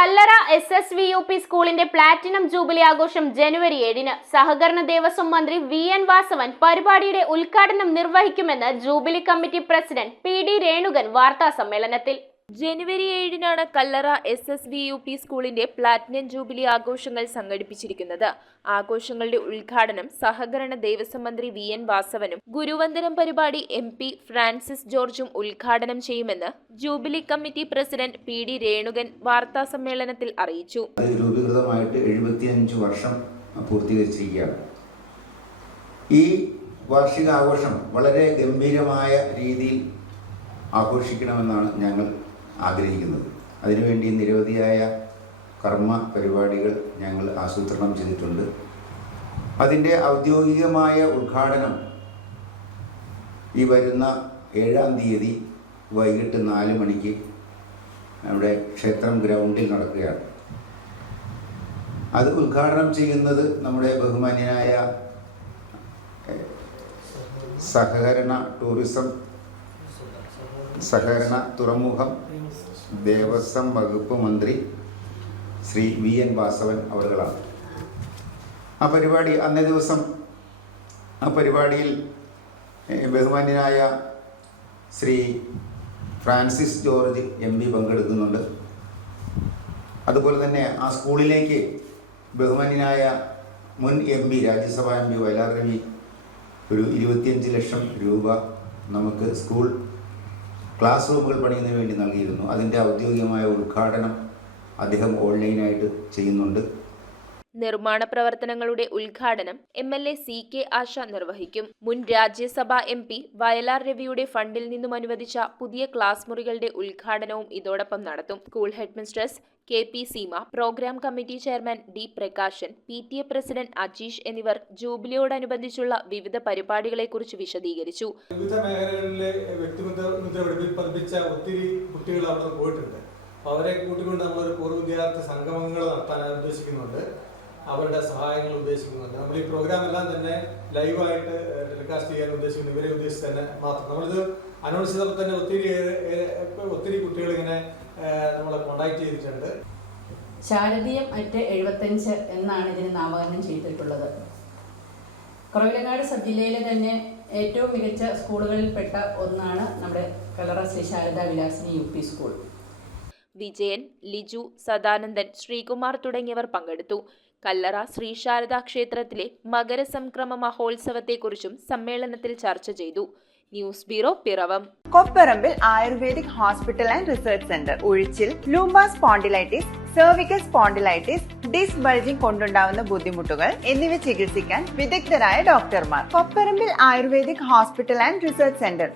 കല്ലറ SSVUP സ്കൂളിന്റെ platinum jubilee ആഘോഷം ജനുവരി 7-ന്. സഹകരണ ദേവസ്വം മന്ത്രി VN വാസവൻ പരിപാടിയുടെ ഉദ്ഘാടനം നിർവഹിക്കുമെന്ന് ജൂബിലി കമ്മിറ്റി പ്രസിഡന്റ് PD രേണുകൻ വാർത്താസമ്മേളനത്തിൽ. ജനുവരി 7-നാണ് കല്ലറ SSVUP സ്കൂളിന്റെ പ്ലാറ്റിനം ജൂബിലി ആഘോഷങ്ങൾ സംഘടിപ്പിച്ചിരിക്കുന്നത്. ആഘോഷങ്ങളുടെ ഉദ്ഘാടനം സഹകരണ ദേവസ്വം മന്ത്രി VN വാസവനും ഗുരുവന്ദനം പരിപാടി MP ഫ്രാൻസിസ് ജോർജും ഉദ്ഘാടനം ചെയ്യുമെന്ന് ജൂബിലി കമ്മിറ്റി പ്രസിഡന്റ് PD രേണുകൻ വാർത്താസമ്മേളനത്തിൽ അറിയിച്ചു. രൂപീകൃതമായിട്ട് 75 വർഷം പൂർത്തീകരിച്ചിരിക്കുകയാണ്. ഈ വാർഷികാഘോഷം വളരെ ഗംഭീരമായ രീതിയിൽ ആഘോഷിക്കണമെന്നാണ് ഞങ്ങൾ ആഗ്രഹിക്കുന്നത്. അതിനുവേണ്ടി നിരവധിയായ കർമ്മ പരിപാടികൾ ഞങ്ങൾ ആസൂത്രണം ചെയ്തിട്ടുണ്ട്. അതിൻ്റെ ഔദ്യോഗികമായ ഉദ്ഘാടനം ഈ വരുന്ന 7-ാം തീയതി വൈകിട്ട് 4 മണിക്ക് നമ്മുടെ ക്ഷേത്രം ഗ്രൗണ്ടിൽ നടക്കുകയാണ്. അത് ഉദ്ഘാടനം ചെയ്യുന്നത് നമ്മുടെ ബഹുമാന്യനായ സഹകരണ തുറമുഖം ദേവസ്വം വകുപ്പ് മന്ത്രി ശ്രീ VN വാസവൻ അവരുകളാണ്. ആ പരിപാടി അന്നേ ദിവസം പരിപാടിയിൽ ബഹുമാന്യനായ ശ്രീ ഫ്രാൻസിസ് ജോർജ് MP പങ്കെടുക്കുന്നുണ്ട്. അതുപോലെ തന്നെ ആ സ്കൂളിലേക്ക് ബഹുമാന്യനായ മുൻ MP രാജ്യസഭാ MP വയലാർ രവി ഒരു 25 ലക്ഷം രൂപ നമുക്ക് സ്കൂൾ ക്ലാസ് റൂമുകൾ പണിയുന്നതിന് വേണ്ടി നൽകിയിരുന്നു. അതിൻ്റെ ഔദ്യോഗികമായ ഉദ്ഘാടനം അദ്ദേഹം ഓൺലൈനായിട്ട് ചെയ്യുന്നുണ്ട്. നിർമ്മാണ പ്രവർത്തനങ്ങളുടെ ഉദ്ഘാടനം MLA CK ആശ നിർവഹിക്കും. മുൻ രാജ്യസഭാ MP വയലാർ രവിയുടെ ഫണ്ടിൽ നിന്നും അനുവദിച്ച പുതിയ ക്ലാസ് മുറികളുടെ ഉദ്ഘാടനവും ഇതോടൊപ്പം നടത്തും. School headmistress KP Seema, program committee chairman D Prakashan, PTA president Ajeesh എന്നിവർ ജൂബിലിയോടനുബന്ധിച്ചുള്ള വിവിധ പരിപാടികളെക്കുറിച്ച് വിശദീകരിച്ചു. വിവിധ മേഖലകളിലെ വ്യക്തിമുദ്ര പതിപ്പിച്ച ഒത്തിരി കുട്ടികൾ അവിടെ പോയിട്ടുണ്ട്. അവരെ കൂട്ടിക്കൊണ്ട് നമ്മളൊരു പൂർവ്വ വിദ്യാർത്ഥി സംഗമങ്ങൾ നടത്താൻ ഉദ്ദേശിക്കുന്നുണ്ട്. അവരുടെ സഹായങ്ങൾ ഉദ്ദേശിക്കുന്നുണ്ട്. നമ്മൾ ഈ പ്രോഗ്രാം എല്ലാം തന്നെ ലൈവായിട്ട് ടെലികാസ്റ്റ് ചെയ്യാൻ ഉദ്ദേശിക്കുന്നു. ഇവരെ ഉദ്ദേശിച്ച് തന്നെ മാത്രം നമ്മളിത് അനൗൺസ് ചെയ്തപ്പോൾ തന്നെ ഒത്തിരി കുട്ടികൾ ഇങ്ങനെ നമ്മളെ കോണ്ടാക്ട് ചെയ്തിട്ടുണ്ട്. ശാരദീയം @75 എന്നാണ് ഇതിന് നാമകരണം ചെയ്തിട്ടുള്ളത്. കുറവിലങ്ങാട് സബ് ജില്ലയിലെ തന്നെ ഏറ്റവും മികച്ച സ്കൂളുകളിൽപ്പെട്ട ഒന്നാണ് നമ്മുടെ കല്ലറ ശ്രീ ശാരദാ വിലാസിനി UP സ്കൂൾ. വിജയൻ, ലിജു, സദാനന്ദൻ, ശ്രീകുമാർ തുടങ്ങിയവർ പങ്കെടുത്തു. കല്ലറ ശ്രീ ശാരദാ ക്ഷേത്രത്തിലെ മകരസംക്രമ മഹോത്സവത്തെക്കുറിച്ചും സമ്മേളനത്തിൽ ചർച്ച ചെയ്തു. News bureau, Piravam. Kopparambil ayurvedic hospital and research centre. ഉഴിച്ചിൽ, lumbar spondylitis, cervical spondylitis, disc bulging കൊണ്ടുണ്ടാവുന്ന ബുദ്ധിമുട്ടുകൾ എന്നിവ ചികിത്സിക്കാൻ വിദഗ്ധരായ ഡോക്ടർമാർ. Kopparambil ayurvedic hospital and research centre.